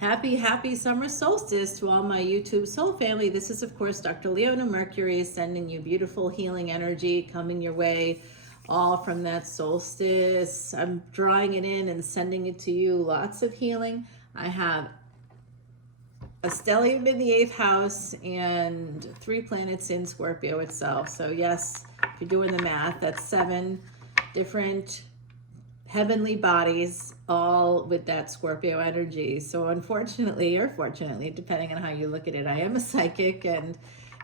Happy summer solstice to all my YouTube soul family. This is, of course, Dr. Leona Mercury sending you beautiful healing energy coming your way, all from that solstice. I'm drawing it in and sending it to you. Lots of healing. I have a stellium in the 8th house and 3 planets in Scorpio itself. So yes, if you're doing the math, that's 7 different heavenly bodies, all with that Scorpio energy. So unfortunately, or fortunately, depending on how you look at it, I am a psychic and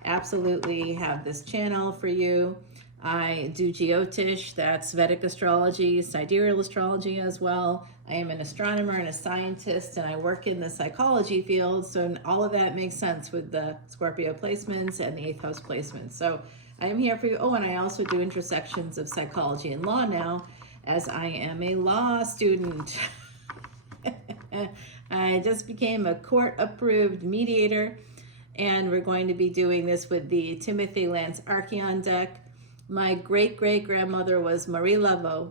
absolutely have this channel for you. I do Jyotish, that's Vedic Astrology, sidereal astrology as well. I am an astronomer and a scientist, and I work in the psychology field, so all of that makes sense with the Scorpio placements and the 8th house placements. So I am here for you. Oh, and I also do intersections of psychology and law now, as I am a law student. I just became a court-approved mediator, and we're going to be doing this with the Timothy Lance Archeon deck. My great-great-grandmother was Marie Laveau,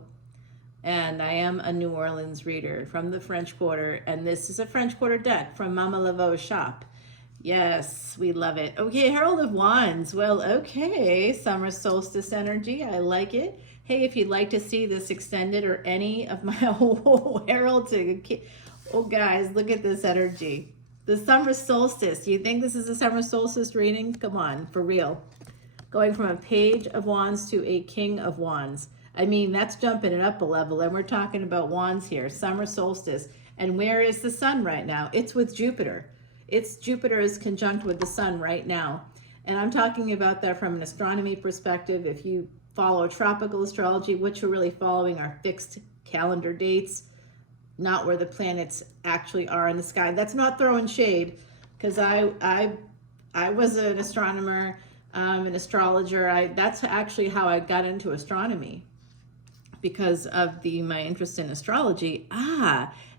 and I am a New Orleans reader from the French Quarter, and this is a French Quarter deck from Mama Laveau's shop. Yes, we love it. Okay, Herald of Wands. Well, okay, summer solstice energy. I like it. Hey, if you'd like to see this extended or any of my Herald oh, guys, look at this energy. The summer solstice. Do you think this is a summer solstice reading? Come on, for real. Going from a Page of Wands to a King of Wands. I mean, that's jumping it up a level, and we're talking about wands here, summer solstice. And where is the sun right now? It's with Jupiter. Jupiter is conjunct with the sun right now. And I'm talking about that from an astronomy perspective. If you follow tropical astrology, what you're really following are fixed calendar dates, not where the planets actually are in the sky. That's not throwing shade, because I was an astronomer, an astrologer. That's actually how I got into astronomy, because of my interest in astrology.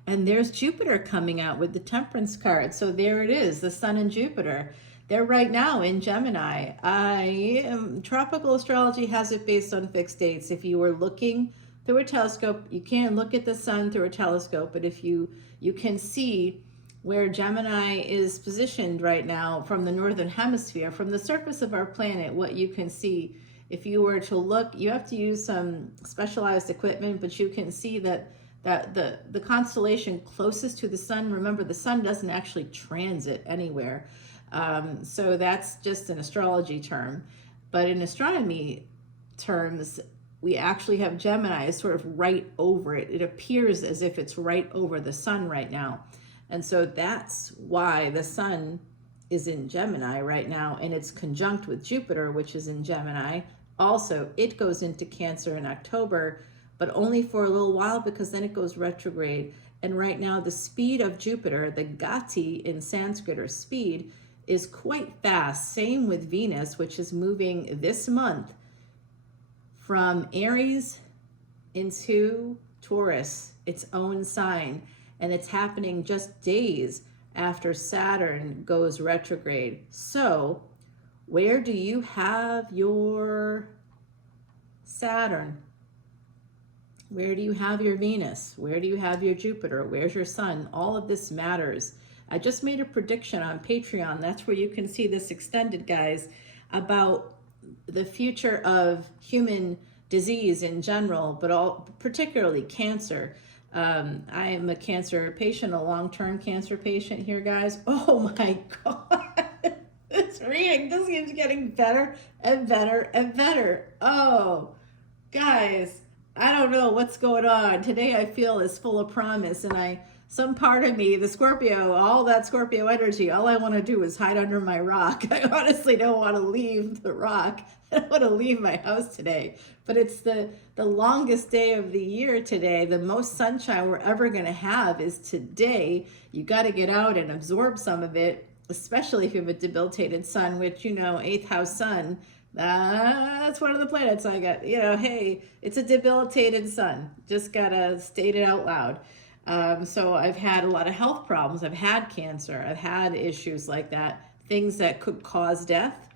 And there's Jupiter coming out with the Temperance card. So there it is, the sun and Jupiter. They're right now in Gemini. Tropical astrology has it based on fixed dates. If you were looking through a telescope, you can look at the sun through a telescope, but if you can see where Gemini is positioned right now from the northern hemisphere, from the surface of our planet, what you can see, if you were to look, you have to use some specialized equipment, but you can see that the constellation closest to the sun, remember the sun doesn't actually transit anywhere. So that's just an astrology term. But in astronomy terms, we actually have Gemini sort of right over it. It appears as if it's right over the sun right now. And so that's why the sun is in Gemini right now, and it's conjunct with Jupiter, which is in Gemini. Also, it goes into Cancer in October, but only for a little while, because then it goes retrograde. And right now, the speed of Jupiter, the gati in Sanskrit, or speed, is quite fast. Same with Venus, which is moving this month from Aries into Taurus, its own sign. And it's happening just days after Saturn goes retrograde. So where do you have your Saturn? Where do you have your Venus? Where do you have your Jupiter? Where's your sun? All of this matters. I just made a prediction on Patreon. That's where you can see this extended, guys, about the future of human disease in general, but particularly cancer. I am a cancer patient, a long-term cancer patient here, guys. Oh my God. This reading just keeps getting better and better and better. Oh, guys, I don't know what's going on. Today I feel is full of promise, and some part of me, the Scorpio, all that Scorpio energy, all I want to do is hide under my rock. I honestly don't want to leave the rock. I don't want to leave my house today. But it's the longest day of the year today. The most sunshine we're ever going to have is today. You got to get out and absorb some of it, especially if you have a debilitated sun, which, 8th house sun, that's one of the planets I got. Hey, it's a debilitated sun. Just got to state it out loud. So I've had a lot of health problems. I've had cancer. I've had issues like that, things that could cause death,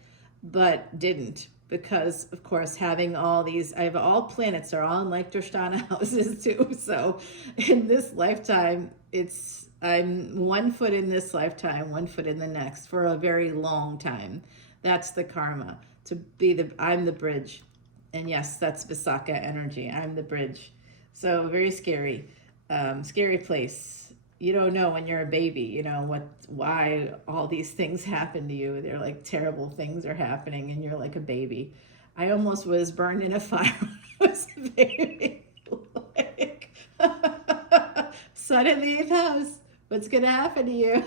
but didn't. because of course having all these, I have all planets are all in like Drashtana houses too. So in this lifetime, I'm 1 foot in this lifetime, 1 foot in the next for a very long time. That's the karma, to be I'm the bridge. And yes, that's Visakha energy. I'm the bridge. So very scary, scary place. You don't know when you're a baby, you know, why all these things happen to you. They're like terrible things are happening and you're like a baby. I almost was burned in a fire when I was a baby. Like, sun in the 8th house. What's going to happen to you?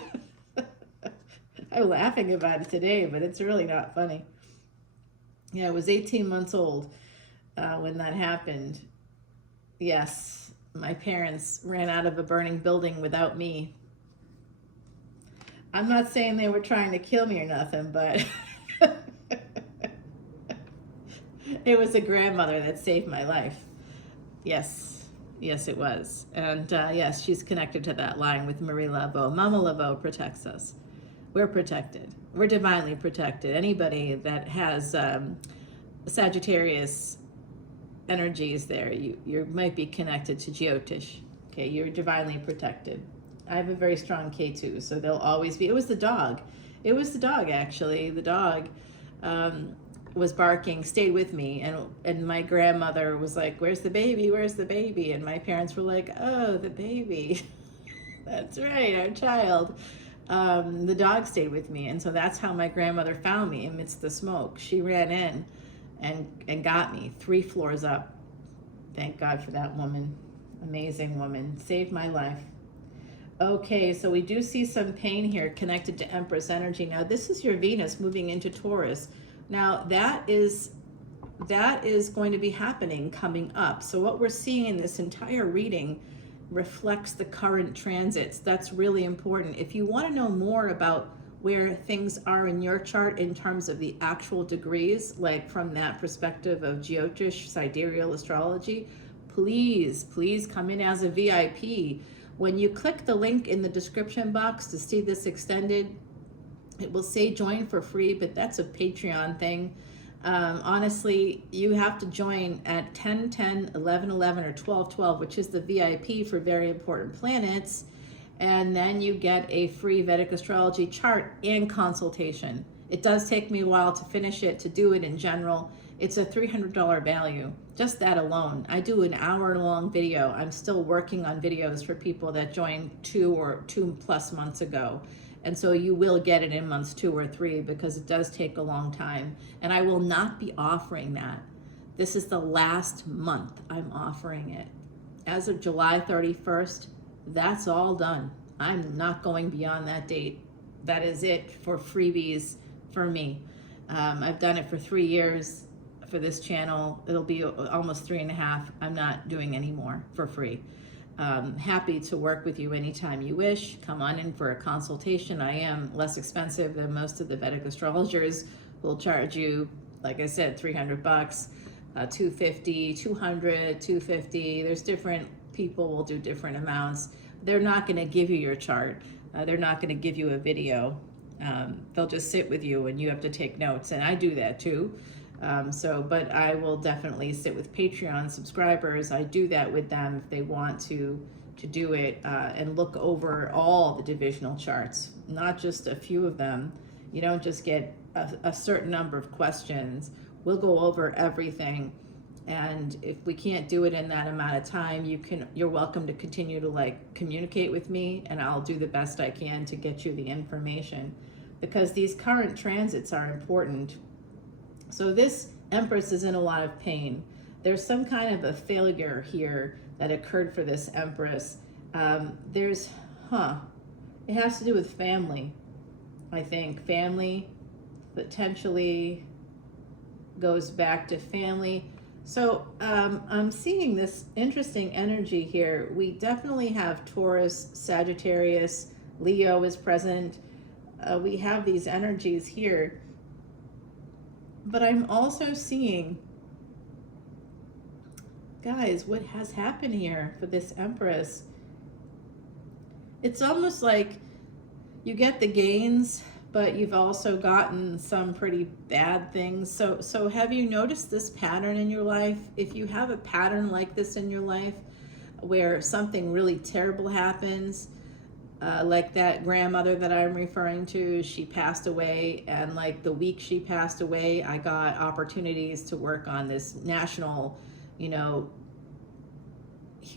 I'm laughing about it today, but it's really not funny. Yeah, I was 18 months old when that happened. Yes, my parents ran out of a burning building without me. I'm not saying they were trying to kill me or nothing, but it was a grandmother that saved my life. Yes, yes, it was. And yes, she's connected to that line with Marie Laveau. Mama Laveau protects us. We're protected. We're divinely protected. Anybody that has Sagittarius energies there, you might be connected to Jyotish. Okay, you're divinely protected. I have a very strong K2, so they'll always be. It was the dog. It was the dog, actually. The dog was barking, stayed with me, and my grandmother was like, "Where's the baby? Where's the baby?" And my parents were like, "Oh, the baby." That's right, our child. The dog stayed with me, and so that's how my grandmother found me amidst the smoke. She ran in and got me 3 floors up. Thank God for that woman. Amazing woman. Saved my life. Okay, so we do see some pain here connected to Empress energy. Now, this is your Venus moving into Taurus. Now, that is going to be happening coming up. So what we're seeing in this entire reading reflects the current transits. That's really important. If you want to know more about where things are in your chart in terms of the actual degrees, like from that perspective of Jyotish, sidereal astrology, please come in as a VIP. When you click the link in the description box to see this extended, it will say join for free, but that's a Patreon thing. Honestly, you have to join at 10, 11, 11, or 12, 12, which is the VIP for very important planets. And then you get a free Vedic astrology chart and consultation. It does take me a while to finish it, to do it in general. It's a $300 value, just that alone. I do an hour-long video. I'm still working on videos for people that joined 2 or 2+ months ago. And so you will get it in months 2 or 3 because it does take a long time. And I will not be offering that. This is the last month I'm offering it. As of July 31st, that's all done. I'm not going beyond that date. That is it for freebies for me. I've done it for 3 years for this channel. It'll be almost 3.5. I'm not doing any more for free. Happy to work with you anytime you wish. Come on in for a consultation. I am less expensive than most of the Vedic astrologers. Will charge you, like I said, $300, $250, $200, $250. There's different people will do different amounts. They're not going to give you your chart. They're not going to give you a video. They'll just sit with you and you have to take notes, and I do that too. But I will definitely sit with Patreon subscribers. I do that with them if they want to do it, and look over all the divisional charts, not just a few of them. You don't just get a certain number of questions. We'll go over everything. And if we can't do it in that amount of time, you're welcome to continue to communicate with me, and I'll do the best I can to get you the information, because these current transits are important. So this Empress is in a lot of pain. There's some kind of a failure here that occurred for this Empress. It has to do with family, I think. Family potentially goes back to family. So I'm seeing this interesting energy here. We definitely have Taurus, Sagittarius, Leo is present. We have these energies here. But I'm also seeing, guys, what has happened here for this Empress. It's almost like you get the gains, but you've also gotten some pretty bad things. So have you noticed this pattern in your life? If you have a pattern like this in your life, where something really terrible happens, like that grandmother that I'm referring to, she passed away, and like the week she passed away, I got opportunities to work on this national, you know,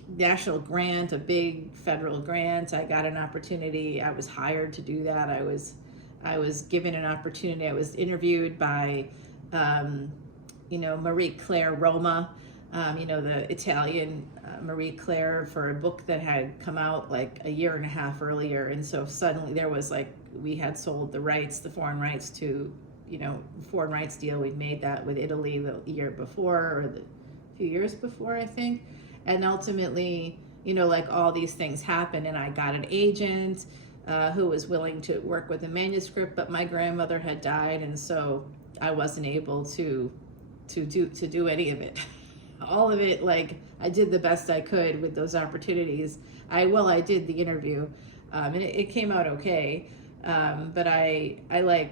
national grant, a big federal grant. I got an opportunity. I was hired to do that. I was given an opportunity. I was interviewed by, Marie Claire Roma, the Italian Marie Claire, for a book that had come out like a year and a half earlier. And so suddenly there was like, we had sold the rights, the foreign rights to, foreign rights deal. We'd made that with Italy the year before, or the few years before, I think. And ultimately, like all these things happened, and I got an agent who was willing to work with a manuscript, but my grandmother had died, and so I wasn't able to do any of it. All of it, like, I did the best I could with those opportunities. I did the interview, and it came out okay. But I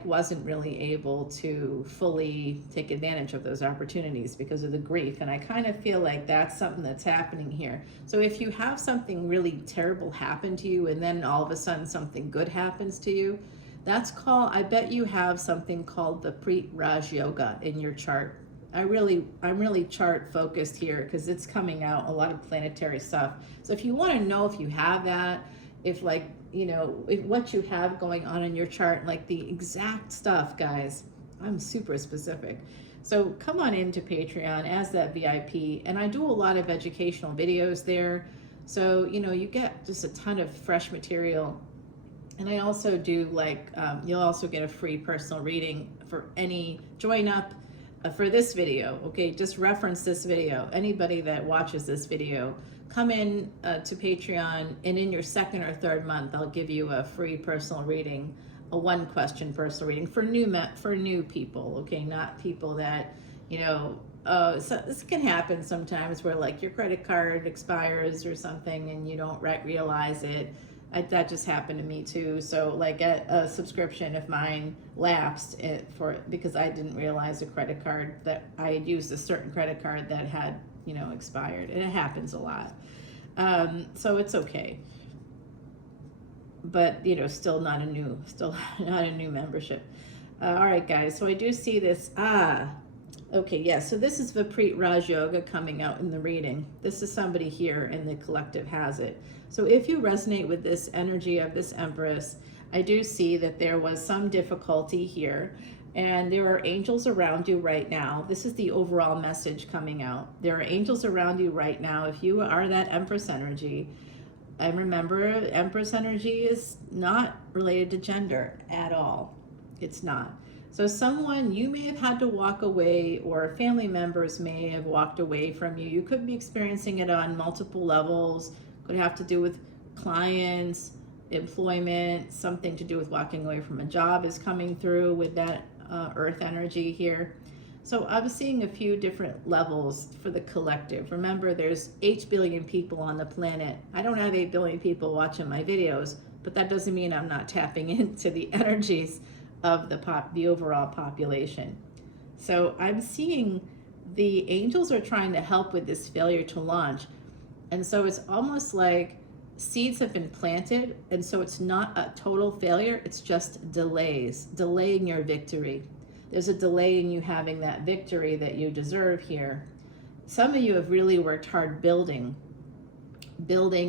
wasn't really able to fully take advantage of those opportunities because of the grief. And I kind of feel like that's something that's happening here. So if you have something really terrible happen to you, and then all of a sudden something good happens to you, I bet you have something called the Preet Raj Yoga in your chart. I'm really chart focused here because it's coming out, a lot of planetary stuff. So if you want to know if you have that, if what you have going on in your chart, like the exact stuff, guys, I'm super specific. So come on into Patreon as that VIP, and I do a lot of educational videos there. So, you get just a ton of fresh material. And I also do you'll also get a free personal reading for join up for this video. Okay, just reference this video. Anybody that watches this video, come in to Patreon, and in your second or third month, I'll give you a free personal reading, a 1-question personal reading for new people. Okay, not people that, so this can happen sometimes where like your credit card expires or something and you don't realize it. That just happened to me too. So like a subscription of mine lapsed because I didn't realize a credit card that I had used, a certain credit card that had expired, and it happens a lot. So it's okay, but still not a new membership. All right, guys. So I do see this. Okay, yeah. So this is Vipreet Raj Yoga coming out in the reading. This is somebody here in the collective has it. So if you resonate with this energy of this Empress, I do see that there was some difficulty here. And there are angels around you right now. This is the overall message coming out. There are angels around you right now. If you are that Empress energy, and remember, Empress energy is not related to gender at all. It's not. So you may have had to walk away, or family members may have walked away from you. You could be experiencing it on multiple levels. Could have to do with clients, employment, something to do with walking away from a job is coming through with that earth energy here. So I'm seeing a few different levels for the collective. Remember, there's 8 billion people on the planet. I don't have 8 billion people watching my videos, but that doesn't mean I'm not tapping into the energies of the overall population. So I'm seeing the angels are trying to help with this failure to launch. And so it's almost like seeds have been planted, and so it's not a total failure, it's just delaying your victory. There's a delay in you having that victory that you deserve here. Some of you have really worked hard building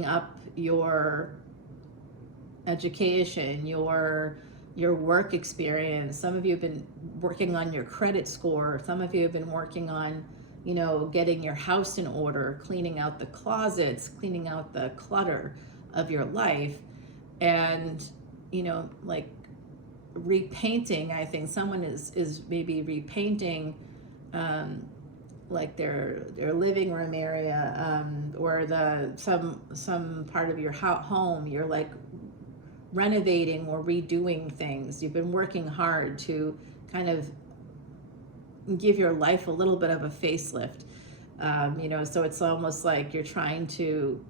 up your education, your work experience. Some of you have been working on your credit score. Some of you have been working on getting your house in order, cleaning out the closets, cleaning out the clutter of your life, and like repainting. I think someone is maybe repainting like their living room area, or some part of your home. You're like renovating or redoing things. You've been working hard to kind of give your life a little bit of a facelift. So it's almost like you're trying to,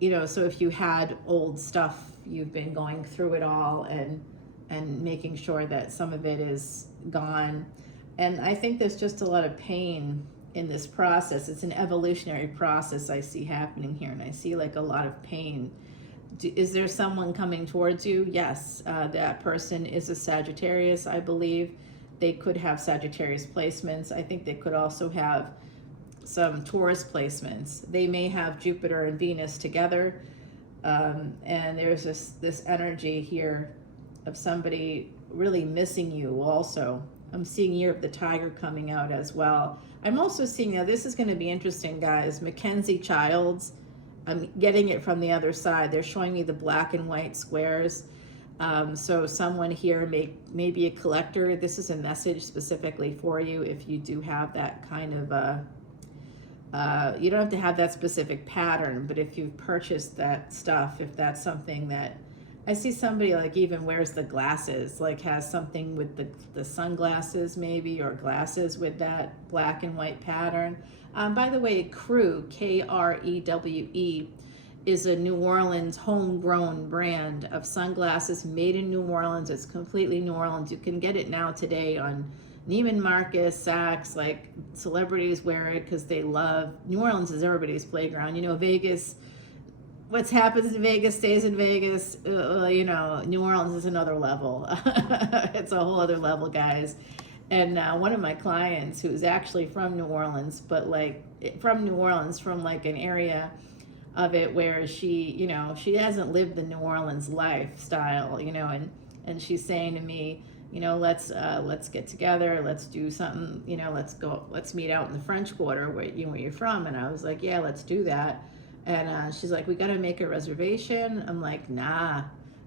so if you had old stuff, you've been going through it all and and making sure that some of it is gone. And I think there's just a lot of pain in this process. It's an evolutionary process I see happening here, and I see like a lot of pain. Is there someone coming towards you? Yes, that person is a Sagittarius, I believe. They could have Sagittarius placements. I think they could also have some Taurus placements. They may have Jupiter and Venus together. And there's this energy here of somebody really missing you also. I'm seeing Year of the Tiger coming out as well. I'm also seeing, now this is going to be interesting, guys, Mackenzie Childs. I'm getting it from the other side. They're showing me the black and white squares. So someone here may be a collector. This is a message specifically for you if you do have that kind of, you don't have to have that specific pattern, but if you've purchased that stuff, if that's something that, I see somebody like even wears the glasses, like has something with the sunglasses maybe, or glasses with that black and white pattern. By the way, Crewe, Krewe, is a New Orleans homegrown brand of sunglasses made in New Orleans. It's completely New Orleans. You can get it now today on Neiman Marcus, Saks, like celebrities wear it because they love, New Orleans is everybody's playground. You know, Vegas, what's happens in Vegas stays in Vegas. You know, New Orleans is another level. It's a whole other level, guys. And one of my clients who's actually from New Orleans, but like from New Orleans, from like an area of it where she, you know, she hasn't lived the New Orleans lifestyle, you know, and she's saying to me, you know, let's get together, let's do something, you know, let's meet out in the French Quarter where you're from. And I was like, yeah, let's do that. And she's like, we got to make a reservation. I'm like, nah,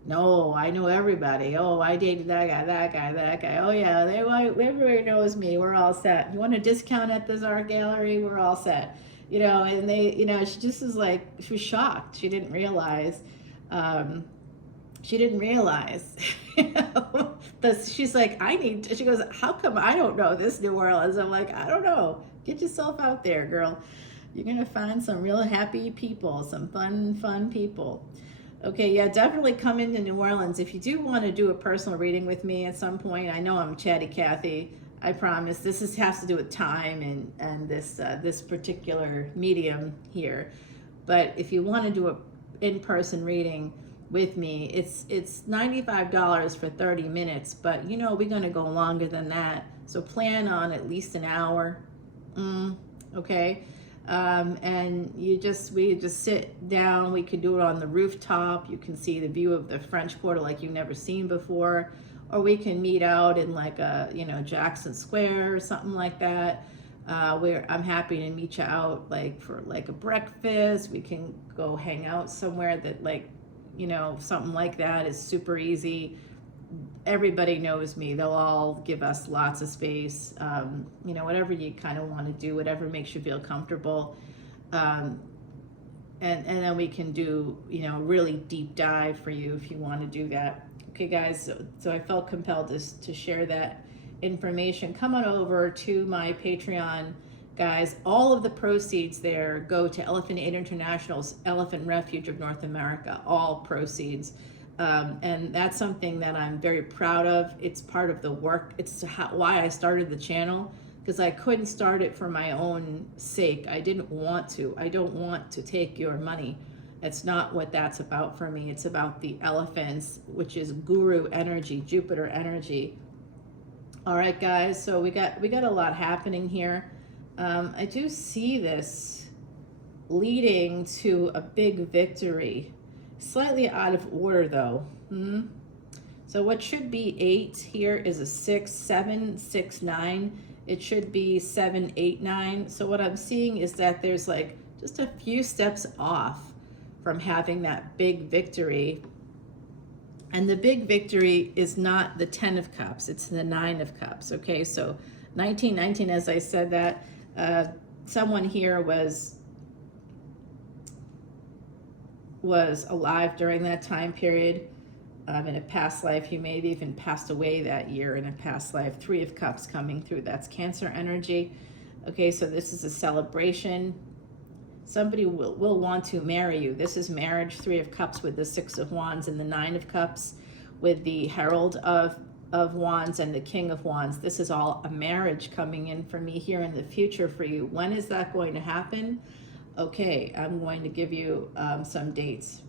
no, I know everybody. Oh, I dated that guy. Oh yeah, everybody knows me. We're all set. You want a discount at this art gallery? We're all set. You know, and they, you know, she just was like, she was shocked. She didn't realize, you know, she's like, she goes, how come I don't know this New Orleans? I'm like, I don't know. Get yourself out there, girl. You're going to find some real happy people, some fun people. Okay, yeah, definitely come into New Orleans. If you do want to do a personal reading with me at some point, I know I'm Chatty Cathy. I promise. This has to do with time and this particular medium here. But if you want to do a in-person reading with me, it's $95 for 30 minutes. But you know we're going to go longer than that, so plan on at least an hour. Okay. And we just sit down. We could do it on the rooftop. You can see the view of the French Quarter like you've never seen before, or we can meet out in like a, you know, Jackson Square or something like that, where I'm happy to meet you out like for like a breakfast. We can go hang out somewhere that, like, you know, something like that is super easy. Everybody knows me. They'll all give us lots of space. You know, whatever you kind of want to do, whatever makes you feel comfortable. And then we can do, you know, really deep dive for you if you want to do that. Okay, guys, so I felt compelled to share that information. Come on over to my Patreon, guys. All of the proceeds there go to Elephant Aid International's Elephant Refuge of North America, all proceeds. And that's something that I'm very proud of. It's part of the work. It's why I started the channel, because I couldn't start it for my own sake. I didn't want to. I don't want to take your money. It's not what that's about for me. It's about the elephants, which is guru energy, Jupiter energy. All right, guys, so we got a lot happening here. I do see this leading to a big victory. Slightly out of order though. So what should be 8 here is a 6, 7, 6, 9. It should be 7, 8, 9. So what I'm seeing is that there's like just a few steps off from having that big victory. And the big victory is not the 10 of Cups, it's the 9 of Cups. Okay, so 1919, as I said that, someone here was alive during that time period. In a past life, you may have even passed away that year in a past life. 3 of Cups coming through, that's Cancer energy. Okay, so this is a celebration. Somebody will want to marry you. This is marriage, 3 of Cups with the 6 of Wands and the 9 of Cups. with the Herald of Wands and the King of Wands. This is all a marriage coming in for me here in the future for you. When is that going to happen? Okay, I'm going to give you some dates.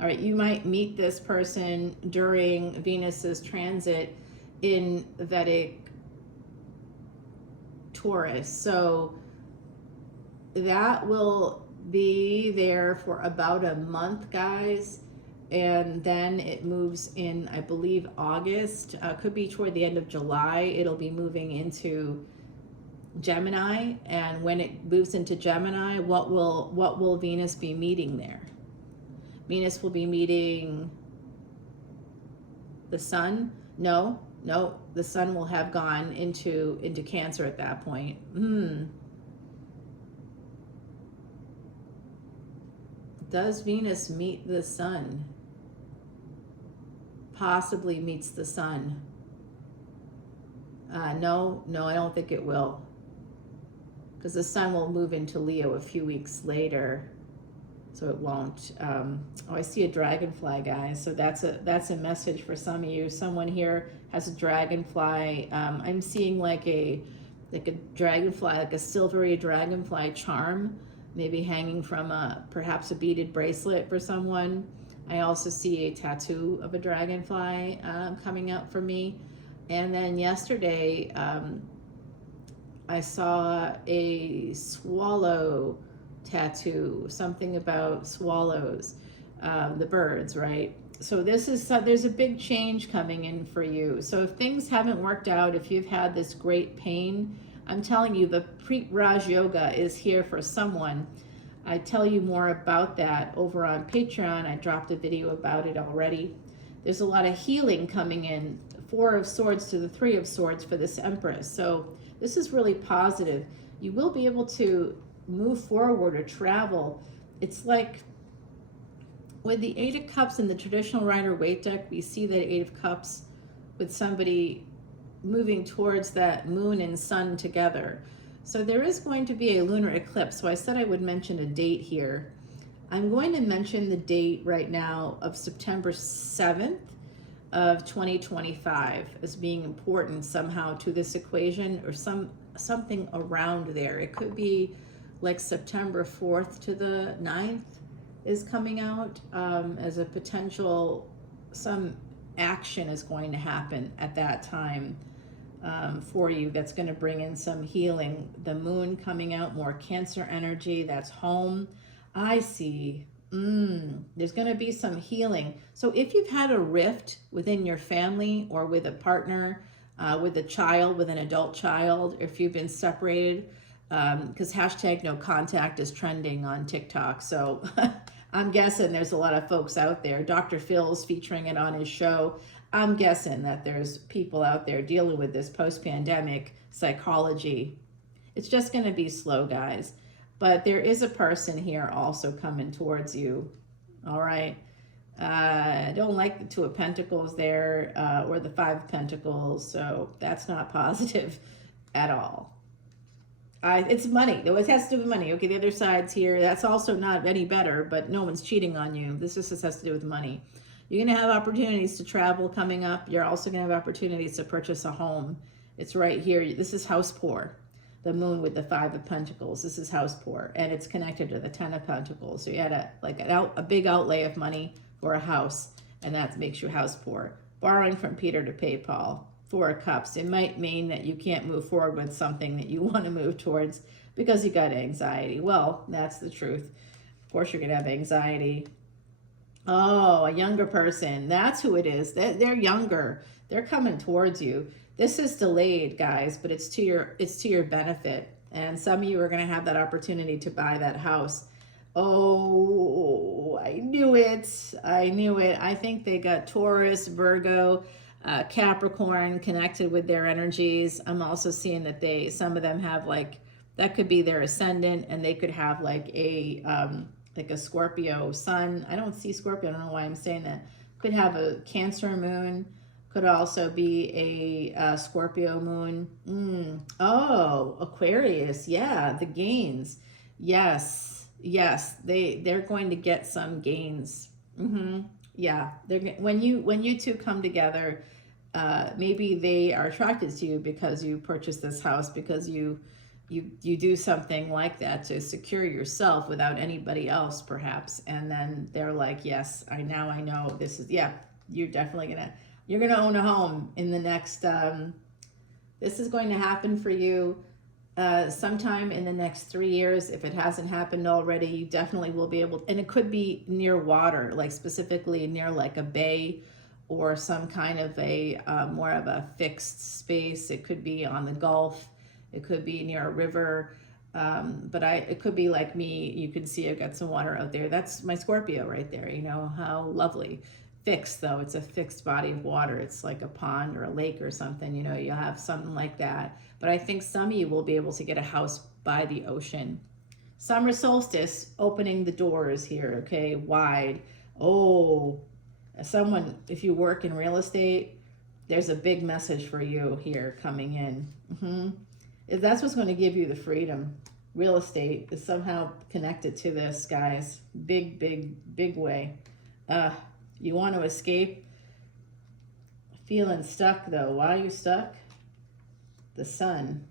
All right, you might meet this person during Venus's transit in Vedic Taurus. So that will be there for about a month, guys. And then it moves in, I believe, August. Could be toward the end of July. It'll be moving into Gemini. And when it moves into Gemini, what will Venus be meeting there? Venus will be meeting the sun. No, the sun will have gone into Cancer at that point. Does Venus meet the sun? Possibly meets the sun. No, I don't think it will, because the sun will move into Leo a few weeks later, so it won't. Oh, I see a dragonfly, guys. So that's a message for some of you. Someone here has a dragonfly. I'm seeing like a dragonfly, like a silvery dragonfly charm, maybe hanging from perhaps a beaded bracelet for someone. I also see a tattoo of a dragonfly coming out for me. And then yesterday, I saw a swallow tattoo, something about swallows, the birds, right? So there's a big change coming in for you. So if things haven't worked out, if you've had this great pain, I'm telling you, the Preet-Raj Yoga is here for someone. I tell you more about that over on Patreon. I dropped a video about it already. There's a lot of healing coming in, 4 of Swords to the 3 of Swords for this Empress. So this is really positive. You will be able to move forward or travel. It's like with the 8 of Cups in the traditional Rider-Waite deck, we see that 8 of Cups with somebody moving towards that moon and sun together. So there is going to be a lunar eclipse. So I said I would mention a date here. I'm going to mention the date right now of September 7th of 2025 as being important somehow to this equation, or something around there. It could be like September 4th to the 9th is coming out as a potential, some action is going to happen at that time for you that's going to bring in some healing. The moon coming out, more Cancer energy, that's home. I see. There's going to be some healing. So if you've had a rift within your family or with a partner, with a child, with an adult child, if you've been separated, because hashtag no contact is trending on TikTok. So I'm guessing there's a lot of folks out there. Dr. Phil's featuring it on his show. I'm guessing that there's people out there dealing with this post-pandemic psychology. It's just going to be slow, guys. But there is a person here also coming towards you. All right. I don't like the 2 of Pentacles there, or the 5 of Pentacles. So that's not positive at all. It's money. It has to do with money. Okay, the other side's here. That's also not any better, but no one's cheating on you. This just has to do with money. You're going to have opportunities to travel coming up. You're also going to have opportunities to purchase a home. It's right here. This is house poor. The moon with the 5 of Pentacles. This is house poor, and it's connected to the 10 of Pentacles. So you had a big outlay of money for a house, and that makes you house poor. Borrowing from Peter to pay Paul. 4 of Cups. It might mean that you can't move forward with something that you want to move towards because you got anxiety. Well, that's the truth. Of course, you're going to have anxiety. Oh, a younger person. That's who it is. They're younger. They're coming towards you. This is delayed, guys, but it's to your benefit. And some of you are going to have that opportunity to buy that house. Oh, I knew it. I think they got Taurus, Virgo, Capricorn connected with their energies. I'm also seeing that some of them have that could be their ascendant, and they could have like a Scorpio sun. I don't see Scorpio. I don't know why I'm saying that. Could have a Cancer moon. Could also be a Scorpio moon. Oh, Aquarius. Yeah, the gains. Yes. They're going to get some gains. Yeah, when you two come together, maybe they are attracted to you because you purchased this house, because you do something like that to secure yourself without anybody else, perhaps, and then they're like, yes, I know this is, yeah, you're gonna own a home in the next. This is going to happen for you sometime in the next 3 years. If it hasn't happened already, you definitely will be able, and it could be near water, like specifically near like a bay or some kind of a more of a fixed space. It could be on the Gulf, it could be near a river, but it could be like me. You can see I've got some water out there. That's my Scorpio right there. You know how lovely. Fixed though, it's a fixed body of water. It's like a pond or a lake or something. You know, you have something like that. But I think some of you will be able to get a house by the ocean. Summer solstice, opening the doors here, okay, wide. Oh, someone, if you work in real estate, there's a big message for you here coming in. That's what's going to give you the freedom. Real estate is somehow connected to this, guys. Big, big, big way. You want to escape feeling stuck, though. Why are you stuck? The sun.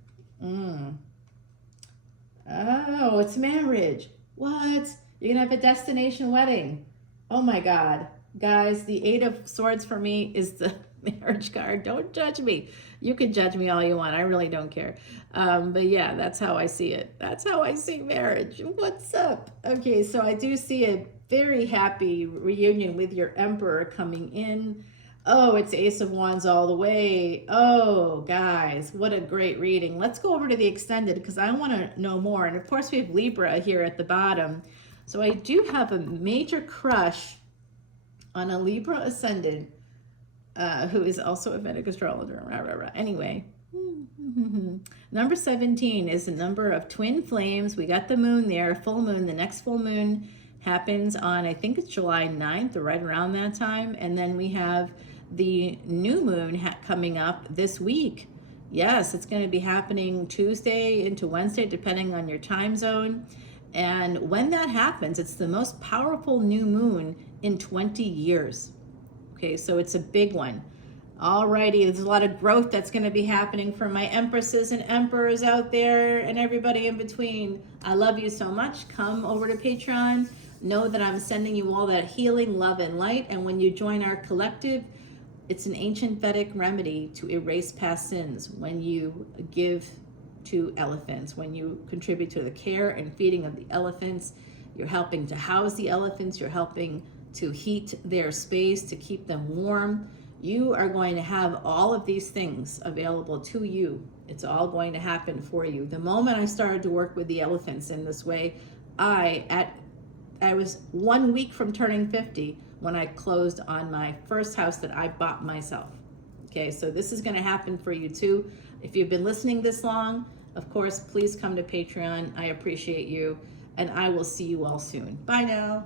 Oh, it's marriage. What? You're going to have a destination wedding. Oh, my God. Guys, the Eight of Swords for me is the marriage card. Don't judge me. You can judge me all you want. I really don't care. But yeah, that's how I see it. That's how I see marriage. What's up? Okay, so I do see a very happy reunion with your Emperor coming in. Oh, it's Ace of Wands all the way. Oh, guys, what a great reading. Let's go over to the extended because I want to know more. And of course, we have Libra here at the bottom. So I do have a major crush on a Libra Ascendant who is also a Vedic astrologer. Anyway, number 17 is a number of twin flames. We got the moon there, full moon. The next full moon happens on, I think it's July 9th or right around that time. And then we have the new moon coming up this week. Yes, it's going to be happening Tuesday into Wednesday, depending on your time zone. And when that happens, it's the most powerful new moon in 20 years. Okay, so it's a big one. Alrighty, there's a lot of growth that's going to be happening for my empresses and emperors out there and everybody in between. I love you so much. Come over to Patreon. Know that I'm sending you all that healing, love, and light. And when you join our collective, it's an ancient Vedic remedy to erase past sins. When you give to elephants, when you contribute to the care and feeding of the elephants, you're helping to house the elephants, you're helping to heat their space, to keep them warm. You are going to have all of these things available to you. It's all going to happen for you. The moment I started to work with the elephants in this way, I was 1 week from turning 50 when I closed on my first house that I bought myself. Okay, so this is going to happen for you too. If you've been listening this long, of course, please come to Patreon. I appreciate you, and I will see you all soon. Bye now.